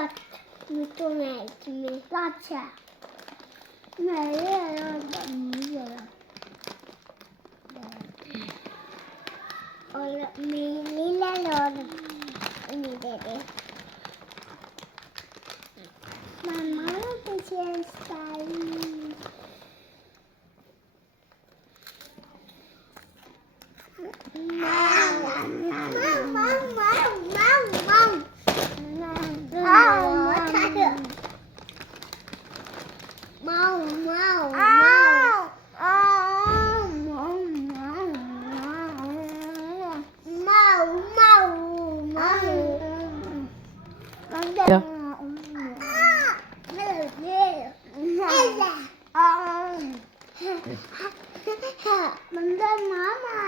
Bak, mütune kimi laça. Nereye yapamıyorum? Ola mililer olur. Milileri. Mama bir şey isterim. Ja. Bunda mama.